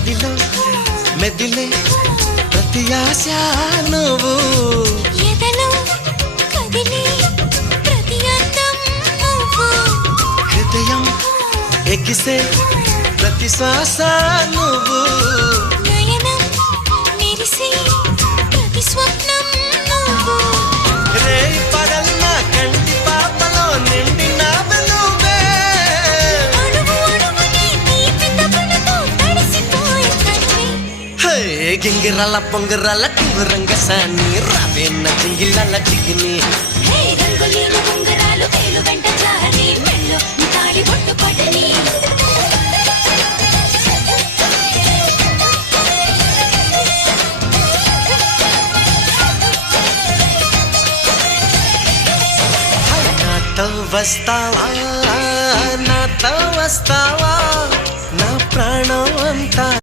మదిలో మెదిలే ప్రతి ఆశ నువ్వు ఎదలో కదిలే ప్రతి అందం నువ్వు హృదయం ఎగిసే ప్రతి శ్వాస నువ్వు నయనం మెరిసే ప్రతి స్వప్నం నువ్వు రే పగలిన కంటి పాపలో నిండిన నువ్వే అడుగు అడుగుని నీ పెద్దపనతో తడిసిపోయే తనువే హే గింగిరాల పొంగిరాల టింగురంగ సాని రావేన్న చింగిలాల చిగిని హే రంగులీలు ఉంగరాలు వేలు వెంట జారి మెళ్ళు తాళి బొట్టు పడని నాతో వస్తావా నాతో వస్తావా నా ప్రాణం అంతా